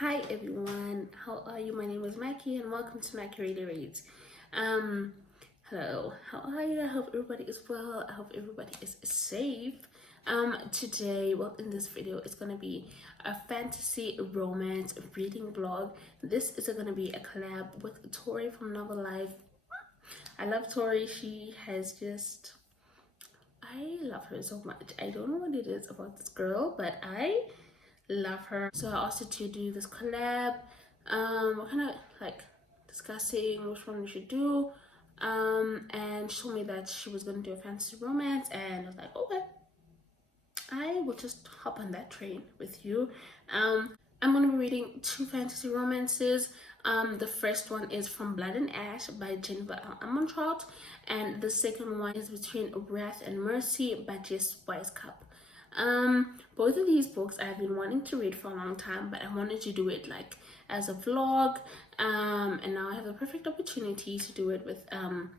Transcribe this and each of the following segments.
Hi everyone, how are you? My name is Mackie and welcome to Mackie Radio Reads. Hello, how are you? I hope everybody is well. I hope everybody is safe. Today, in this video, it's gonna be a fantasy romance reading vlog. This is gonna be a collab with Tori from Novel Life. I love Tori. I love her so much. I don't know what it is about this girl, but I love her. So I asked her to do this collab. We're kind of like discussing which one we should do. And she told me that she was gonna do a fantasy romance, and I was like, okay, I will just hop on that train with you. I'm gonna be reading two fantasy romances. The first one is From Blood and Ash by Armentrout, and the second one is Between Wrath and Mercy by Jess Wisecup. Both of these books I've been wanting to read for a long time, but I wanted to do it like as a vlog. And now I have the perfect opportunity to do it with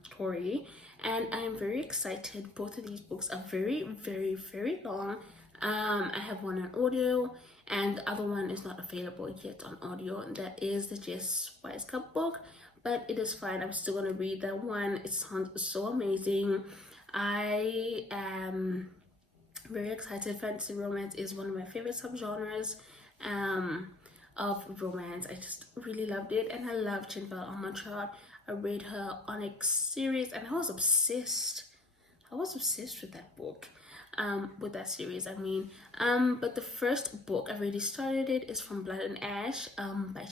Tori, and I am very excited. Both of these books are very, very, very long. I have one on audio, and the other one is not available yet on audio, and that is the Jess Wisecup book, but it is fine. I'm still gonna read that one. It sounds so amazing. I am very excited. Fantasy romance is one of my favorite subgenres of romance. I just really loved it, and I love Armentrout. I read her Onyx series, and I was obsessed with that book, with that series, but the first book I already started it is From Blood and Ash, by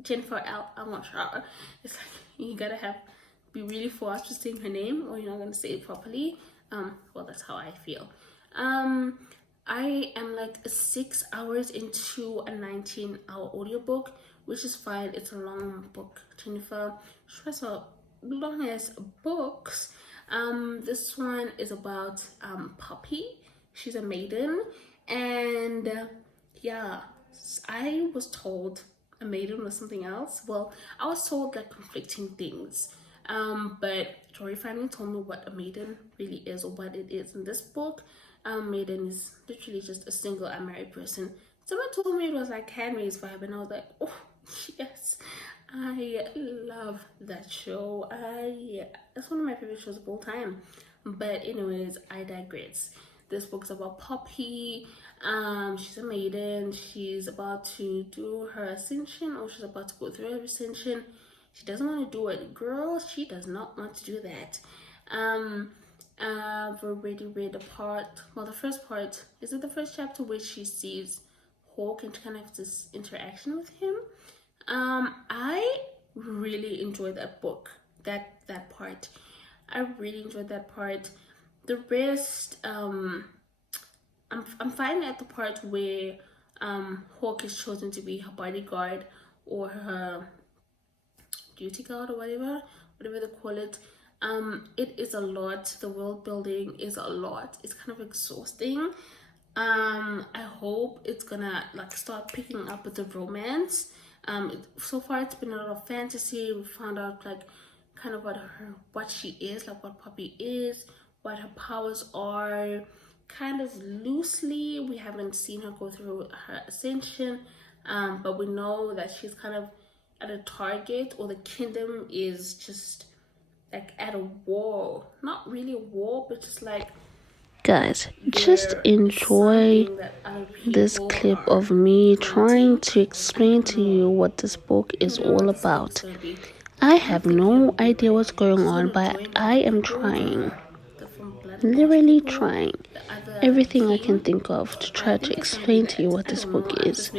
Jennifer Armentrout. It's like you gotta be really fast with saying her name, or you're not gonna say it properly. Well, that's how I feel. I am like 6 hours into a 19-hour audiobook, which is fine. It's a long book. Jennifer, she has a long as books. This one is about Poppy. She's a maiden, and yeah, I was told a maiden was something else. Well, I was told like conflicting things. But Tori finally told me what a maiden really is, or what it is in this book. Maiden is literally just a single unmarried person. Someone told me it was like Handmaid's vibe, and I was like, oh yes, I love that show. It's one of my favorite shows of all time. But anyways, I digress. This book's about Poppy. She's a maiden. She's about to do her ascension, or she's about to go through her ascension. She doesn't want to do it, girl. She does not want to do that. I've already read the first part. Is it the first chapter where she sees Hawk and kind of have this interaction with him? I really enjoyed that book. That part. I really enjoyed that part. The rest, I'm fine at the part where Hawk is chosen to be her bodyguard, or her duty guard, or whatever they call it. It is a lot. The world building is a lot. It's kind of exhausting. I hope it's gonna like start picking up with the romance. So far it's been a lot of fantasy. We found out like kind of what she is, like what Poppy is, what her powers are, kind of loosely. We haven't seen her go through her ascension, but we know that she's kind of at a target, or the kingdom is just like at a war. Not really a war, but just like, guys, just enjoy this clip of me trying to explain to you what this book is all about. I have no idea what's going on, but I am trying, literally trying everything I can think of to try to explain to you what this book is.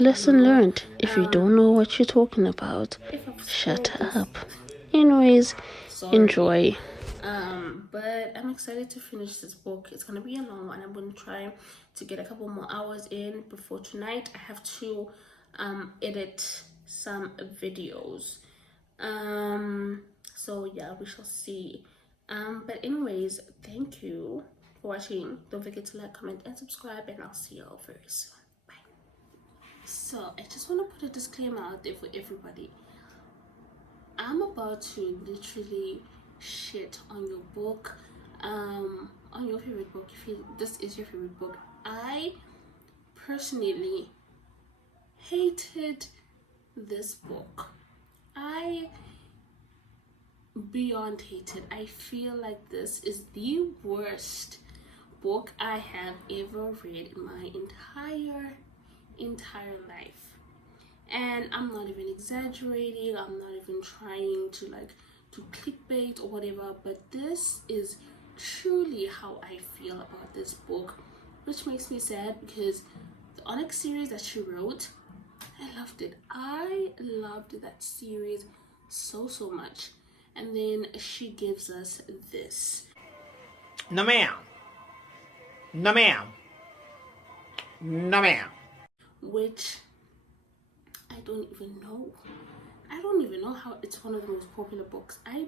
Lesson learned. If you don't know what you're talking about, shut up. Anyways, enjoy. But I'm excited to finish this book. It's gonna be a long one. I'm gonna try to get a couple more hours in before tonight. I have to edit some videos. So yeah, we shall see. But anyways, thank you for watching. Don't forget to like, comment, and subscribe, and I'll see you all very soon. Bye. So I just want to put a disclaimer out there for everybody. I'm about to literally shit on your book, on your favorite book. If this is your favorite book, I personally hated this book. I beyond hated. I feel like this is the worst book I have ever read in my entire life. And I'm not even exaggerating, I'm not even trying to clickbait or whatever, but this is truly how I feel about this book, which makes me sad because the Onyx series that she wrote, I loved it. I loved that series so much. And then she gives us this. No ma'am. No ma'am. No ma'am. Which I don't even know. I don't even know how it's one of the most popular books. I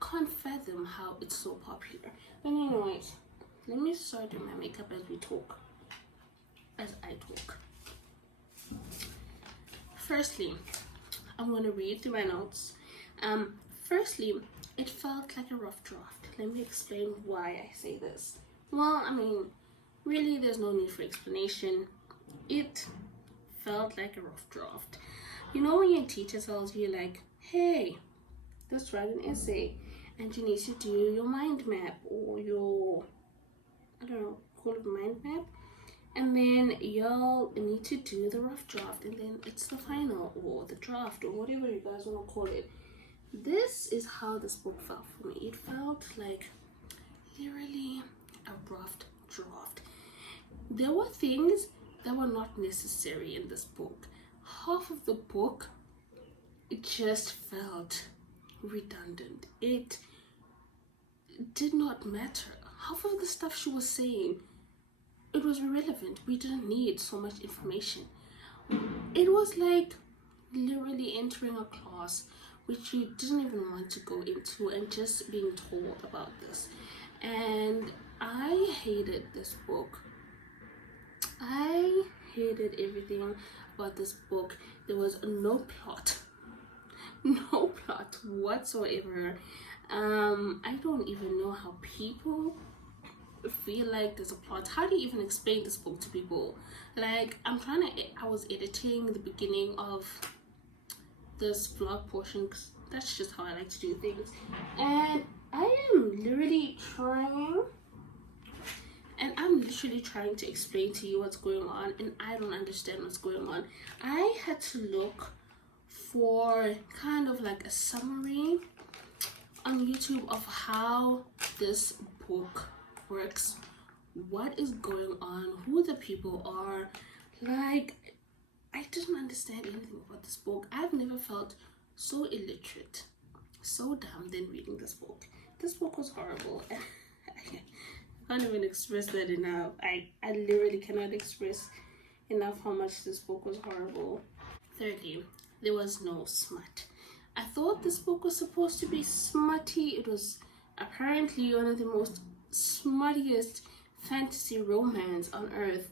can't fathom how it's so popular. But anyways, let me start doing my makeup as I talk. Firstly, I'm going to read through my notes. Firstly, it felt like a rough draft. Let me explain why I say this. Well, I mean, really, there's no need for explanation. It felt like a rough draft. You know when your teacher tells you like, hey, let's write an essay, and you need to do your mind map or your, I don't know, call it mind map, and then y'all need to do the rough draft, and then it's the final or the draft or whatever you guys want to call it. This is how this book felt for me. It felt like literally a rough draft. There were things that were not necessary in this book. Half of the book, it just felt redundant. It did not matter. Half of the stuff she was saying, it was irrelevant. We didn't need so much information. It was like literally entering a class which you didn't even want to go into and just being told about this. And I hated this book. I hated everything about this book. There was no plot whatsoever. I don't even know how people feel like there's a plot. How do you even explain this book to people? Like, I was editing the beginning of this vlog portion because that's just how I like to do things, and I'm literally trying to explain to you what's going on, and I don't understand what's going on. I had to look for kind of like a summary on YouTube of how this book works, what is going on, who the people are. Like, I didn't understand anything about this book. I've never felt so illiterate, so dumb than reading this book. This book was horrible. I can't even express that enough. I literally cannot express enough how much this book was horrible. Thirdly, there was no smut. I thought this book was supposed to be smutty. It was apparently one of the most smuttiest fantasy romance on earth,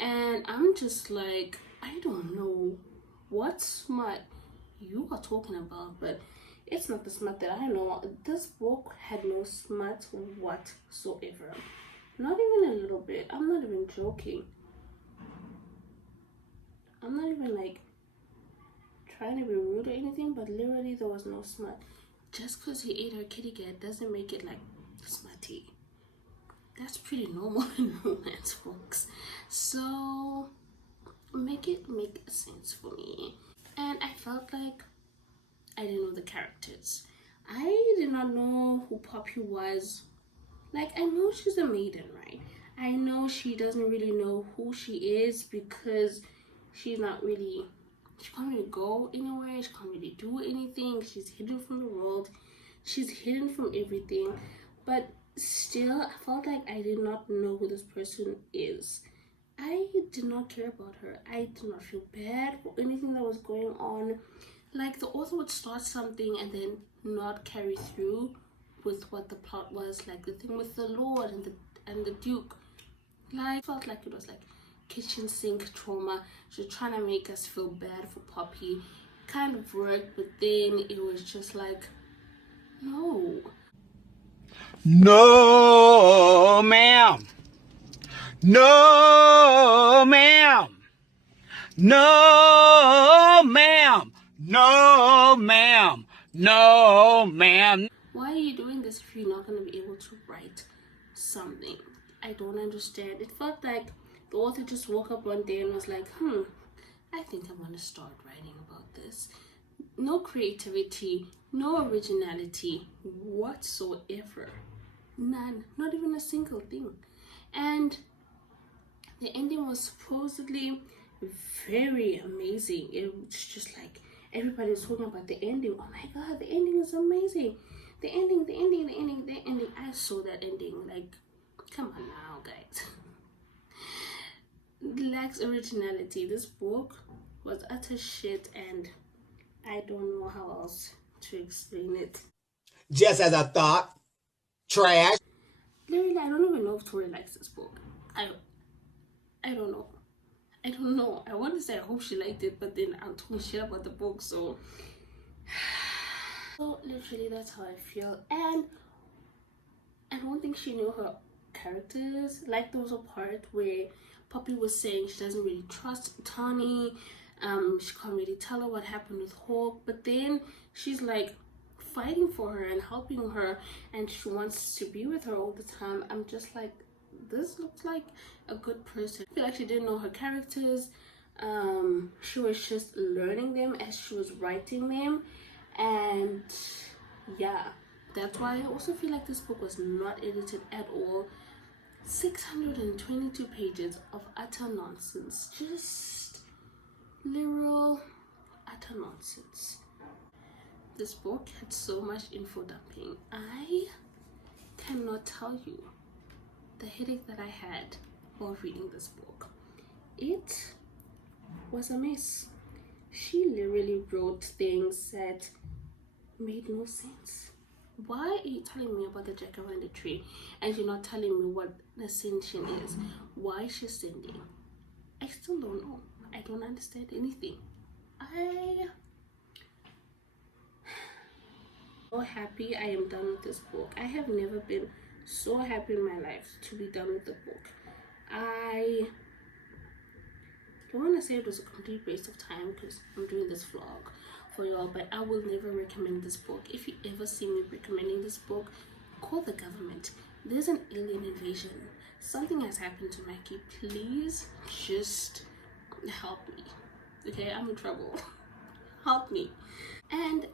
and I'm just like, I don't know what smut you are talking about, but it's not the smut that I know. This book had no smut whatsoever. Not even a little bit. I'm not even joking. I'm not even like trying to be rude or anything, but literally there was no smut. Just because he ate her kitty cat doesn't make it like smutty. That's pretty normal in romance books. So make it make sense for me. And I felt like I didn't know the characters. I did not know who Poppy was. Like, I know she's a maiden, right? I know she doesn't really know who she is because she can't really go anywhere. She can't really do anything. She's hidden from the world. She's hidden from everything. But still, I felt like I did not know who this person is. I did not care about her. I did not feel bad for anything that was going on. Like, the author would start something and then not carry through with what the plot was, like the thing with the Lord and the Duke. Like, felt like it was like kitchen sink trauma. She was trying to make us feel bad for Poppy. Kind of worked, but then it was just like, no. No, ma'am. No, ma'am. No, ma'am. No, ma'am. No, ma'am. Why are you doing this if you're not going to be able to write something? I don't understand. It felt like the author just woke up one day and was like, I think I'm going to start writing about this. No creativity, no originality whatsoever. None. Not even a single thing. And the ending was supposedly very amazing. It was just like everybody was talking about the ending. Oh my god, the ending is amazing. The ending. I saw that ending. Like, come on now, guys. It lacks originality. This book was utter shit, and I don't know how else to explain it. Just as I thought. Trash. Literally, I don't even know if Tori likes this book. I don't know. I don't know. I want to say I hope she liked it, but then I'm talking shit about the book, so literally that's how I feel. And I don't think she knew her characters. Like, there was a part where Poppy was saying she doesn't really trust Tawny. She can't really tell her what happened with Hawk, but then she's like fighting for her and helping her, and she wants to be with her all the time. I'm just like, this looks like a good person. I feel like she didn't know her characters. She was just learning them as she was writing them, and yeah, that's why I also feel like this book was not edited at all. 622 pages of utter nonsense, just literal utter nonsense. This book had so much info dumping. I cannot tell you the headache that I had while reading this book. It was a mess. She literally wrote things that made no sense. Why are you telling me about the jacaranda tree and you're not telling me what the ascension is? Why is she sending? I still don't know. I don't understand anything. I'm so happy I am done with this book. I have never been so happy in my life to be done with the book. I don't want to say it was a complete waste of time because I'm doing this vlog for y'all, but I will never recommend this book. If you ever see me recommending this book, call the government. There's an alien invasion. Something has happened to Mackie. Please just help me. Okay, I'm in trouble. Help me. And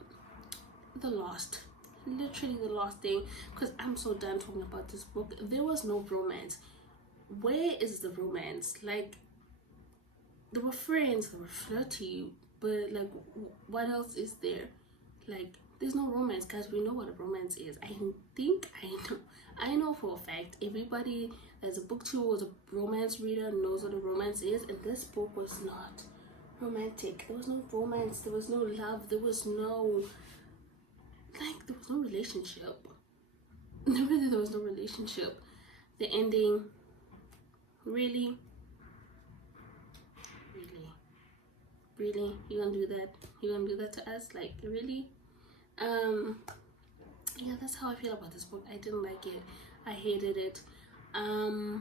literally the last thing, because I'm so done talking about this book, there was no romance. Where is the romance? Like, they were friends, they were flirty, but like, what else is there? Like, there's no romance, guys. We know what a romance is. I know for a fact everybody that's a booktube or a romance reader knows what a romance is, and this book was not romantic. There was no romance, there was no love, there was no relationship. Really, there was no relationship. The ending, really, you gonna do that? You gonna do that to us? Like, really? Yeah, that's how I feel about this book. I didn't like it. I hated it. I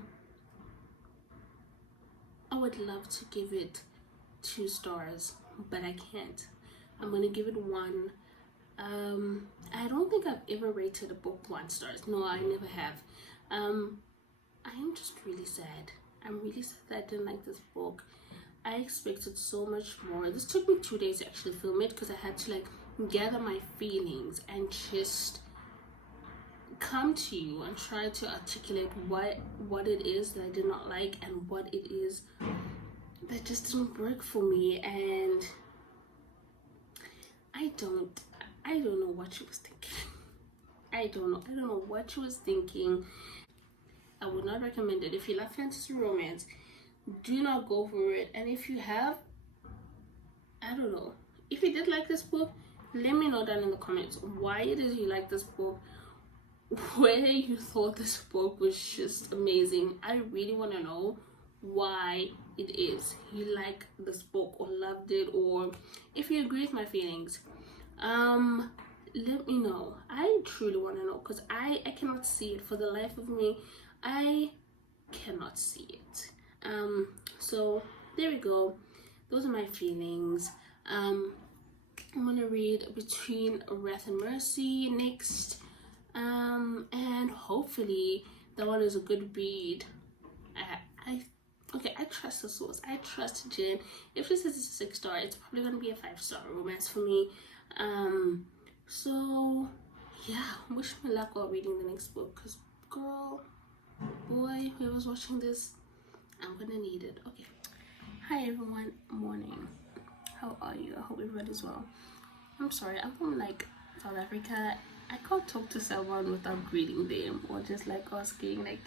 would love to give it 2 stars, but I can't. I'm gonna give it 1. I don't think I've ever rated a book 1 stars. No, I never have. I am just really sad. I'm really sad that I didn't like this book. I expected so much more. This took me 2 days to actually film it because I had to like gather my feelings and just come to you and try to articulate what it is that I did not like and what it is that just didn't work for me. And I don't know what she was thinking. I don't know what she was thinking. I would not recommend it. If you love fantasy romance, do not go for it. And if you have, I don't know, if you did like this book, let me know down in the comments why it is you like this book, where you thought this book was just amazing. I really want to know why it is you like this book or loved it, or if you agree with my feelings. Let me know. I truly want to know, because I cannot see it for the life of me. I cannot see it. So there we go. those are my feelings. I'm gonna read Between Wrath and Mercy next, and hopefully that one is a good read. I trust the source. I trust Jen. If she says it's a 6-star, it's probably gonna be a 5-star romance for me. So yeah, wish me luck while reading the next book, because girl, boy, whoever's watching this, I'm gonna need it. Okay. Hi everyone, morning. How are you? I hope everybody's well. I'm sorry, I'm from like South Africa. I can't talk to someone without greeting them or just like asking, like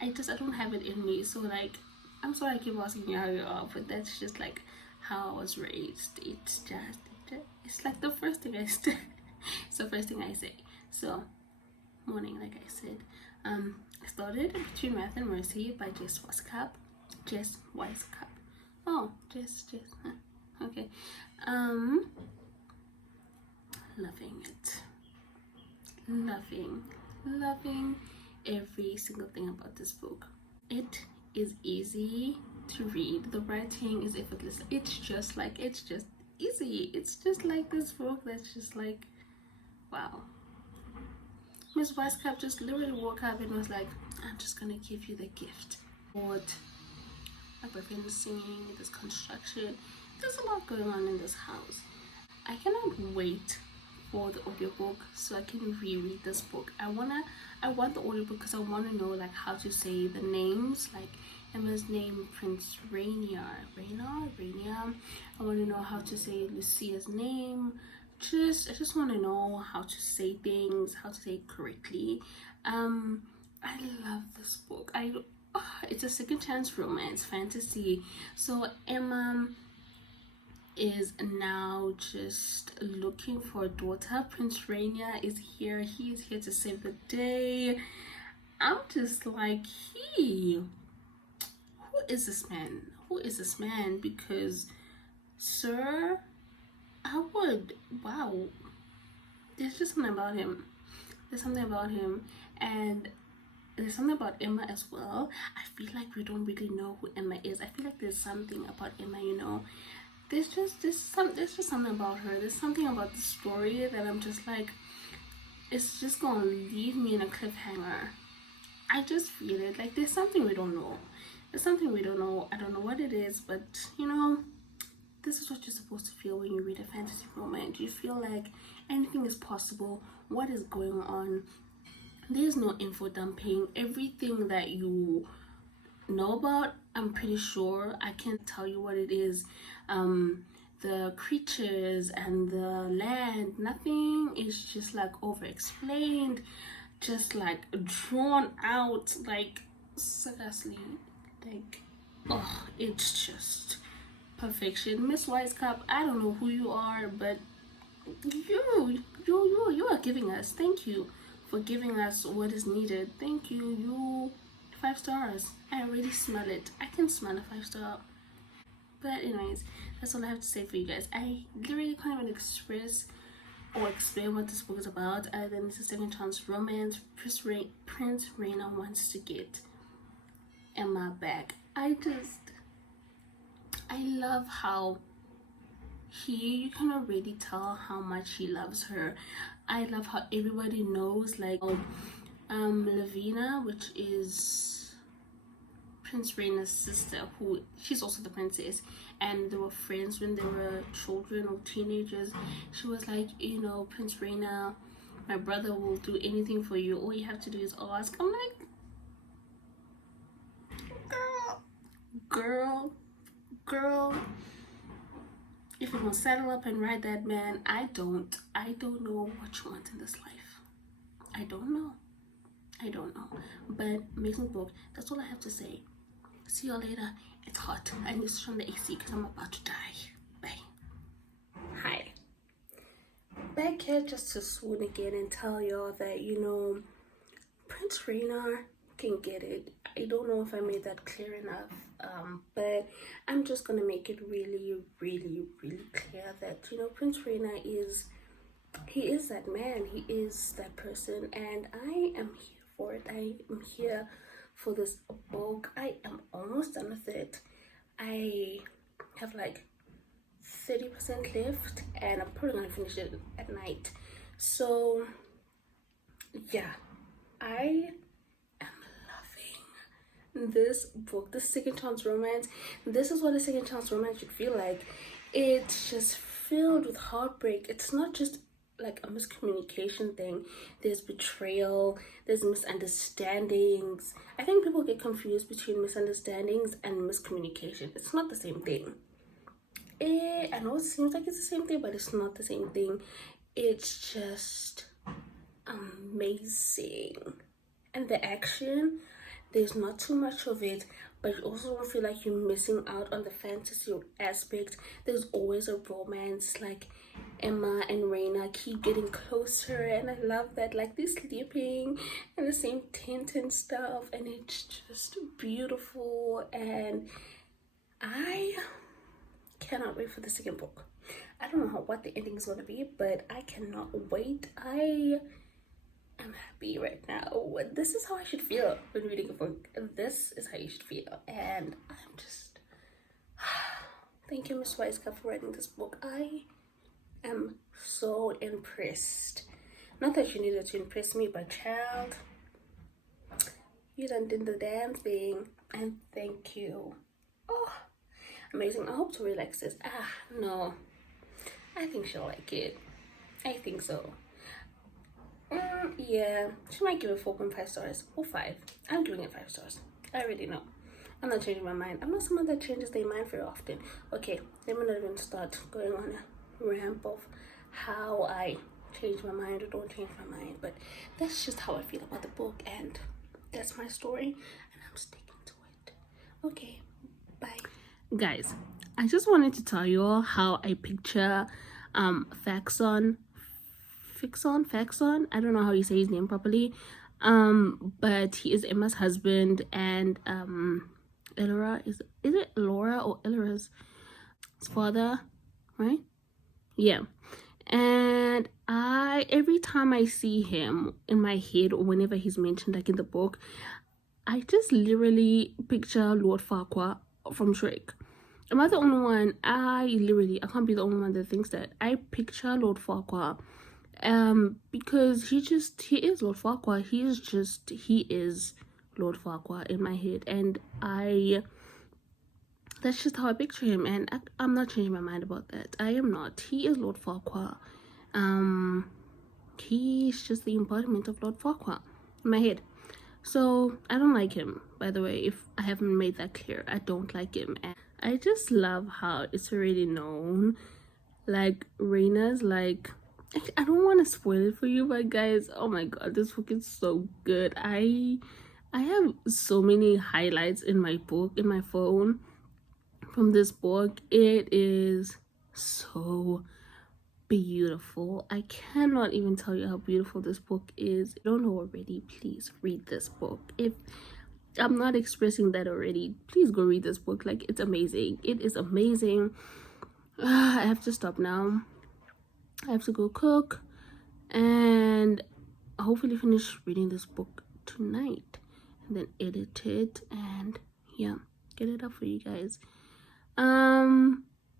I don't have it in me. So like, I'm sorry I keep asking you how you are, but that's just like how I was raised. It's like the first thing I say. It's the first thing I say. So morning, like I said. I started Between Wrath and Mercy by Jess Wisecup. Oh, Jess. Huh. Okay. Loving it. Loving every single thing about this book. It is easy to read. The writing is effortless. It's just easy. It's just like this book that's just like, wow. Miss Wisecup just literally woke up and was like, I'm just gonna give you the gift. What? My boyfriend is singing, there's construction, there's a lot going on in this house. I cannot wait for the audiobook so I can reread this book. I want the audiobook because I want to know like how to say the names, like Emma's name, Prince Rainier. I want to know how to say Lucia's name. I just want to know how to say things, how to say it correctly. I love this book. It's a second chance romance fantasy. So Emma is now just looking for a daughter. Prince Rainier is here. He is here to save the day. I'm just like, who is this man? Because, sir, wow, there's just something about him. And there's something about Emma as well. I feel like we don't really know who Emma is. I feel like there's something about Emma, there's just something about her. There's something about the story that I'm just like, it's just gonna leave me in a cliffhanger. I just feel it. Like there's something we don't know. I don't know what it is, but this is what you're supposed to feel when you read a fantasy romance. You feel like anything is possible. What is going on? There's no info dumping. Everything that you know about, I'm pretty sure I can tell you what it is. The creatures and the land, nothing is just like over explained, just like drawn out, like seriously, like it's just perfection. Miss Wisecup, I don't know who you are, but you are giving us, thank you for giving us what is needed. Thank you. 5 stars. I already smell it. I can smell a 5-star. But anyways, that's all I have to say for you guys. I literally can't even express or explain what this book is about, other than it's a second chance romance. Prince Rainier wants to get Emma back. I love how you can already tell how much he loves her. I love how everybody knows, like Lavina, which is Prince Rainier's sister, who she's also the princess, and they were friends when they were children or teenagers. She was like, Prince Rainier, my brother will do anything for you. All you have to do is ask. I'm like, girl, if you want to saddle up and ride that man, I don't know what you want in this life. I don't know. But amazing book. That's all I have to say. See you later. It's hot. I need to turn the AC because I'm about to die. Bye. Hi. Back here just to swoon again and tell y'all that Prince Rainier can get it. I don't know if I made that clear enough, but I'm just gonna make it really, really, really clear that Prince Rainier is that man. He is that person, and I am here for it. I am here for this book. I am almost done with it. I have like 30% left, and I'm probably gonna finish it at night. So yeah, I am loving this book, the second chance romance. This is what a second chance romance should feel like. It's just filled with heartbreak. It's not just like a miscommunication thing. There's betrayal, there's misunderstandings. I think people get confused between misunderstandings and miscommunication. It's not the same thing. I know it seems like it's the same thing, but it's not the same thing. It's just amazing. And the action, there's not too much of it, but you also don't feel like you're missing out on the fantasy aspect. There's always a romance, like Emma and Reina keep getting closer, and I love that. Like they're sleeping in the same tent and stuff, and it's just beautiful. And I cannot wait for the second book. I don't know what the ending is going to be, but I cannot wait. I am happy right now. This is how I should feel when reading a book. This is how you should feel. And I'm just thank you, Miss Wisecup, for writing this book. I am so impressed. Not that you needed to impress me, but child, you done did the damn thing. And thank you. Oh, amazing. I hope Tori likes this. No, I think she'll like it. I think so. Yeah, she might give it 4.5 stars or 5. I'm giving it 5 stars. I already know. I'm not changing my mind. I'm not someone that changes their mind very often. Okay, let me not even start going on a ramp of how I change my mind or don't change my mind. But that's just how I feel about the book, and that's my story, and I'm sticking to it. Okay, bye. Guys, I just wanted to tell you all how I picture Faxon. I don't know how you say his name properly, but he is Emma's husband, and Elora is it Laura or Elora's father, right? Yeah. And every time I see him in my head, or whenever he's mentioned like in the book, I just literally picture Lord Farquaad from Shrek. Am I the only one? I can't be the only one that thinks that. I picture Lord Farquaad because he is Lord Farquaad. He is Lord Farquaad in my head, and that's just how I picture him, and I'm not changing my mind about that. I am not. He is Lord Farquaad. He's just the embodiment of Lord Farquaad in my head. So I don't like him, by the way, if I haven't made that clear. I don't like him, and I just love how it's already known, like Reina's like, I don't want to spoil it for you, but guys, oh my god, this book is so good. I have so many highlights in my phone from this book. It is so beautiful. I cannot even tell you how beautiful this book is. If you don't know already, please read this book. If I'm not expressing that already, please go read this book. Like, it's amazing. It is amazing. I have to stop now. I have to go cook and hopefully finish reading this book tonight, and then edit it and yeah, get it up for you guys.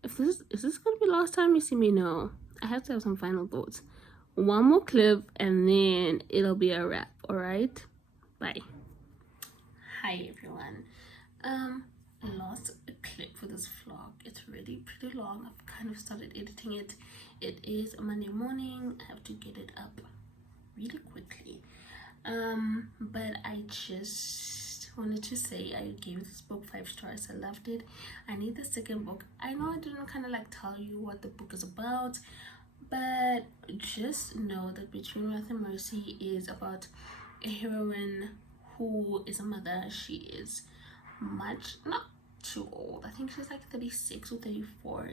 If this is gonna be the last time you see me? No, I have to have some final thoughts. One more clip and then it'll be a wrap. All right, bye. Hi everyone. Lost a clip for this vlog. It's already pretty long. I've kind of started editing it. It is a Monday morning. I have to get it up really quickly. But I just wanted to say I gave this book 5 stars. I loved it. I need the second book. I know I didn't kind of like tell you what the book is about, but just know that Between Wrath and Mercy is about a heroine who is a mother. She is not too old. I think she's like 36 or 34.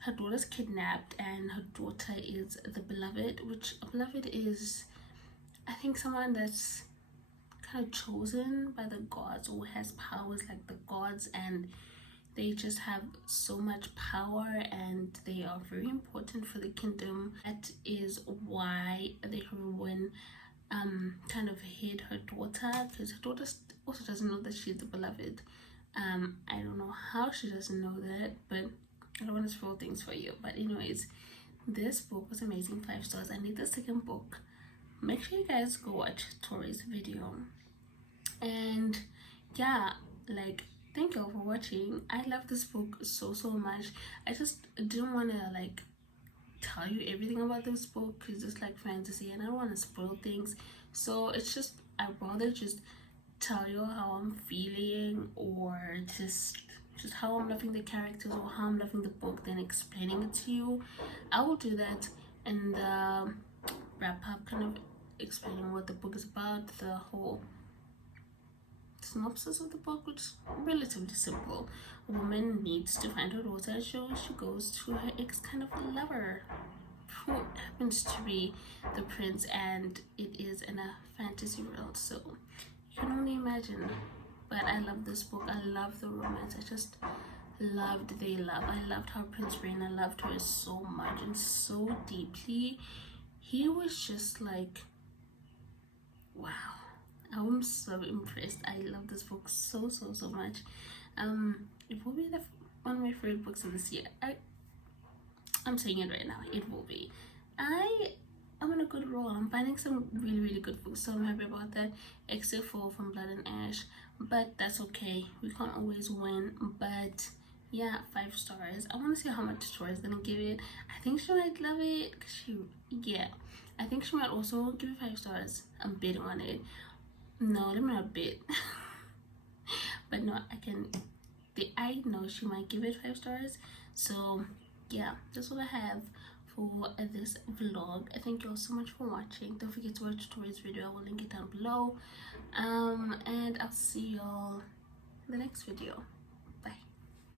Her daughter's kidnapped, and her daughter is the beloved, which a beloved is, I think, someone that's kind of chosen by the gods or has powers like the gods, and they just have so much power and they are very important for the kingdom. That is why the heroine kind of hid her daughter, because her daughter also doesn't know that she's the beloved. I don't know how she doesn't know that, but I don't want to spoil things for you. But anyways, this book was amazing, 5 stars. I need the second book. Make sure you guys go watch Tori's video. And yeah, like, thank you all for watching. I love this book so much. I just didn't want to like tell you everything about this book because it's like fantasy and I don't want to spoil things. So it's just, I'd rather just tell you how I'm feeling, or just how I'm loving the characters, or how I'm loving the book, then explaining it to you. I will do that in the wrap up, kind of explaining what the book is about, the whole synopsis of the book, which is relatively simple. A woman needs to find her daughter, so she goes to her ex kind of lover, who happens to be the prince, and it is in a fantasy world, so you can only imagine. But I love this book. I love the romance. I just loved their love. I loved how Prince Raina loved her so much and so deeply. He was just like, wow. I'm so impressed. I love this book so much. It will be one of my favorite books of this year. I'm saying it right now, it will be. I'm on a good roll. I'm finding some really good books, so I'm happy about that, except for From Blood and Ash, but that's okay. We can't always win. But yeah, 5 stars. I want to see how much Tori is gonna give it. I think she might love it. I think she might also give it 5 stars. I'm betting on it. No, let me not bet. But no, I know she might give it 5 stars. So yeah, that's what I have for this vlog. Thank you all so much for watching. Don't forget to watch Tori's video. I will link it down below. And I'll see y'all in the next video.